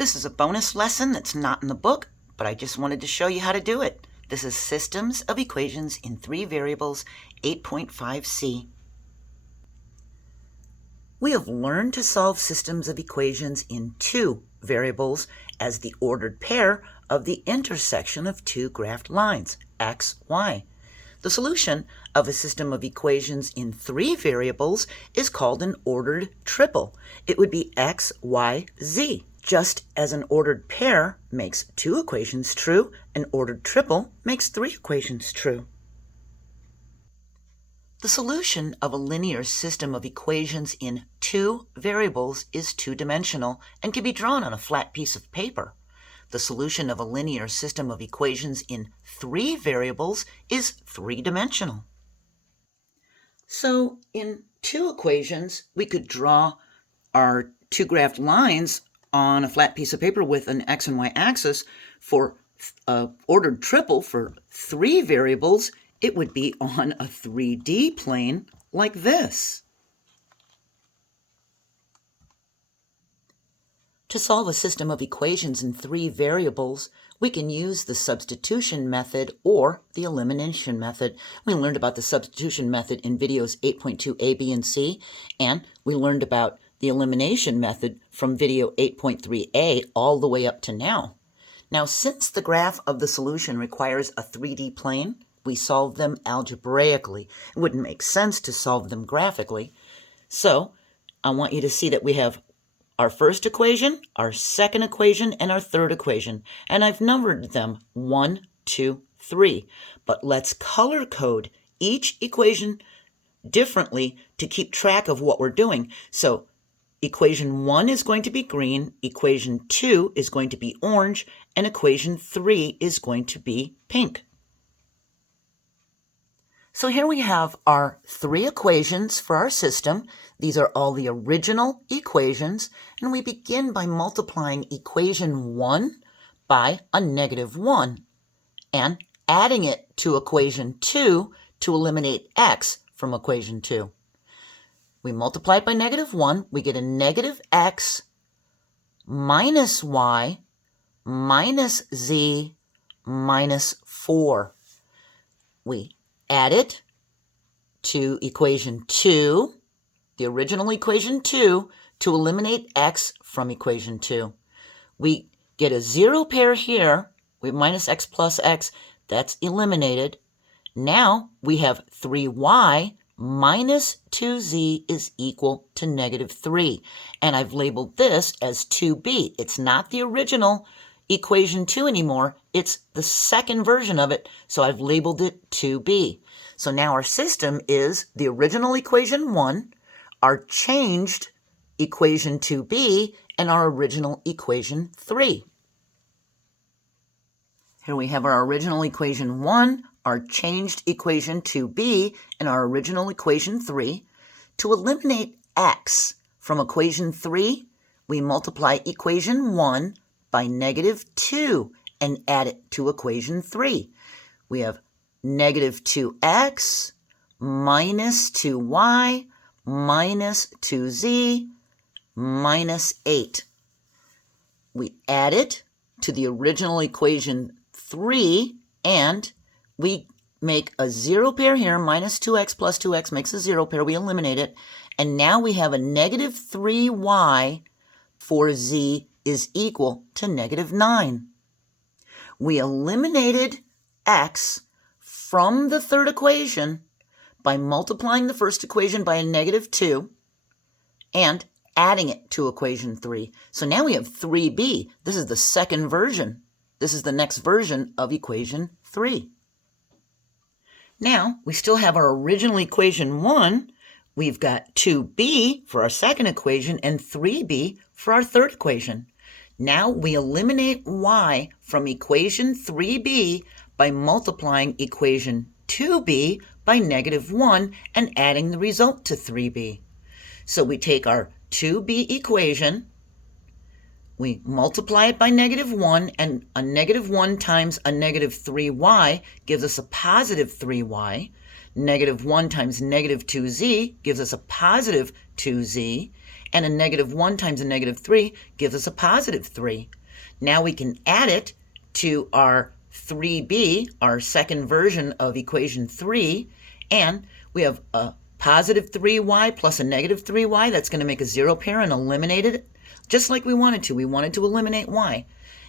This is a bonus lesson that's not in the book, but I just wanted to show you how to do it. This is Systems of Equations in 3 Variables, 8.5c. We have learned to solve systems of equations in 2 variables as the ordered pair of the intersection of 2 graphed lines, x, y. The solution of a system of equations in 3 variables is called an ordered triple. It would be x, y, z. Just as an ordered pair makes 2 equations true, an ordered triple makes 3 equations true. The solution of a linear system of equations in 2 variables is 2-dimensional and can be drawn on a flat piece of paper. The solution of a linear system of equations in 3 variables is 3-dimensional. So in 2 equations, we could draw our 2 graphed lines on a flat piece of paper with an x and y axis. For an ordered triple for 3 variables, it would be on a 3D plane like this. To solve a system of equations in 3 variables, we can use the substitution method or the elimination method. We learned about the substitution method in videos 8.2a, b, and c, and we learned about the elimination method from video 8.3a all the way up to now. Now, since the graph of the solution requires a 3D plane, we solve them algebraically. It wouldn't make sense to solve them graphically. So I want you to see that we have our first equation, our second equation, and our third equation. And I've numbered them 1, 2, 3. But let's color code each equation differently to keep track of what we're doing. So equation 1 is going to be green, equation 2 is going to be orange, and equation 3 is going to be pink. So here we have our 3 equations for our system. These are all the original equations, and we begin by multiplying equation 1 by a -1 and adding it to equation 2 to eliminate x from equation 2. We multiply it by -1, we get a -x minus y minus z minus 4. We add it to equation 2, the original equation 2, to eliminate x from equation 2. We get a 0 pair here. We have minus x plus x. That's eliminated. Now we have 3y minus 2z is equal to -3. And I've labeled this as 2b. It's not the original equation 2 anymore. It's the second version of it, so I've labeled it 2b. So now our system is the original equation 1, our changed equation 2b, and our original equation 3. Here we have our original equation 1, our changed equation 2b, and our original equation 3. To eliminate x from equation 3, we multiply equation 1 by -2 and add it to equation 3. We have -2x minus 2y minus 2z minus 8. We add it to the original equation 3, and we make a 0 pair here. Minus 2x plus 2x makes a 0 pair. We eliminate it. And now we have a -3y for z is equal to -9. We eliminated x from the third equation by multiplying the first equation by a -2 and adding it to equation 3. So now we have 3b. This is the second version. This is the next version of equation 3. Now, we still have our original equation 1. We've got 2b for our second equation and 3b for our third equation. Now we eliminate y from equation 3b by multiplying equation 2b by -1 and adding the result to 3b. So we take our 2b equation, we multiply it by -1, and a -1 times a -3y gives us a positive 3y. -1 times -2z gives us a positive 2z. and a negative 1 times a negative 3 gives us a positive 3. Now we can add it to our 3b, our second version of equation 3, and we have a positive 3y plus a negative 3y. That's going to make a zero pair and eliminate it just like we wanted to. We wanted to eliminate y.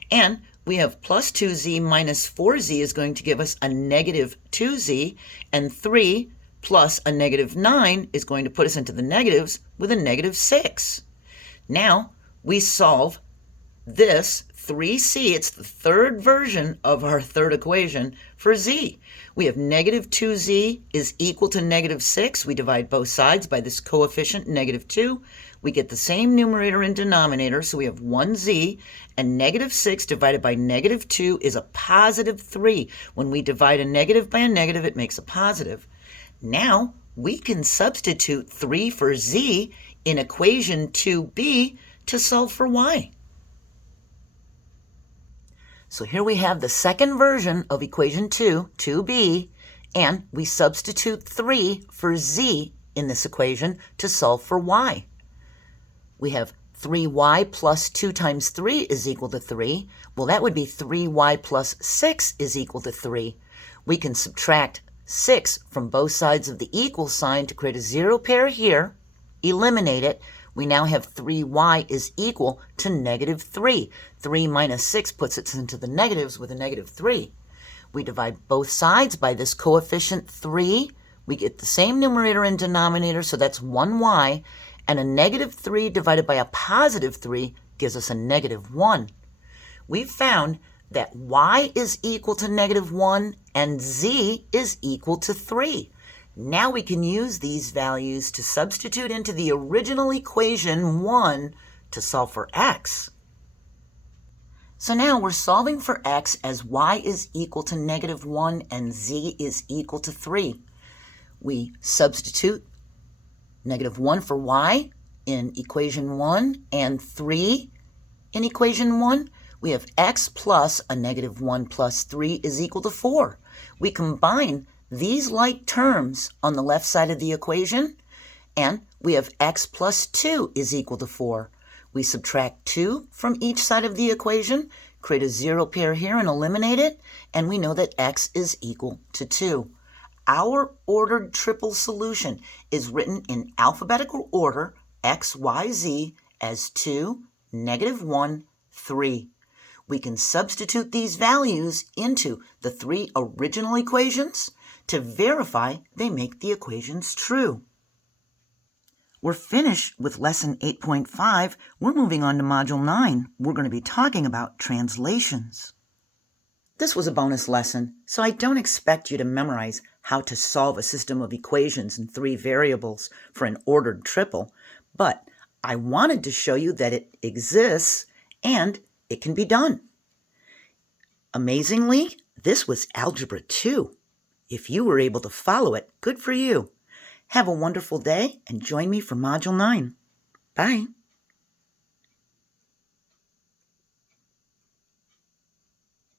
And we have plus 2z minus 4z is going to give us a negative 2z, and 3 plus a negative 9 is going to put us into the negatives with a negative 6. Now we solve this 3c, it's the third version of our third equation for z. We have negative 2z is equal to negative 6. We divide both sides by this coefficient, negative 2. We get the same numerator and denominator, so we have 1z, and negative 6 divided by negative 2 is a positive 3. When we divide a negative by a negative, it makes a positive. Now we can substitute 3 for z in equation 2b to solve for y. So here we have the second version of equation 2b, and we substitute 3 for z in this equation to solve for y. We have 3y plus 2 times 3 is equal to 3. Well, that would be 3y plus 6 is equal to 3. We can subtract 6 from both sides of the equal sign to create a zero pair here, eliminate it. We now have 3y is equal to negative 3. 3 minus 6 puts us into the negatives with a negative 3. We divide both sides by this coefficient 3. We get the same numerator and denominator, so that's 1y. And a negative 3 divided by a positive 3 gives us a negative 1. We found that y is equal to negative 1 and z is equal to 3. Now we can use these values to substitute into the original equation 1 to solve for x. So now we're solving for x as y is equal to negative 1 and z is equal to 3. We substitute negative 1 for y in equation 1 and 3 in equation 1. We have x plus a negative 1 plus 3 is equal to 4. We combine these like terms on the left side of the equation, and we have x plus 2 is equal to 4. We subtract 2 from each side of the equation, create a zero pair here and eliminate it, and we know that x is equal to 2. Our ordered triple solution is written in alphabetical order, x, y, z, as 2, negative 1, 3. We can substitute these values into the 3 original equations to verify they make the equations true. We're finished with lesson 8.5. We're moving on to module 9. We're going to be talking about translations. This was a bonus lesson, so I don't expect you to memorize how to solve a system of equations in 3 variables for an ordered triple, but I wanted to show you that it exists and it can be done. Amazingly, this was Algebra 2. If you were able to follow it, good for you. Have a wonderful day and join me for Module 9. Bye.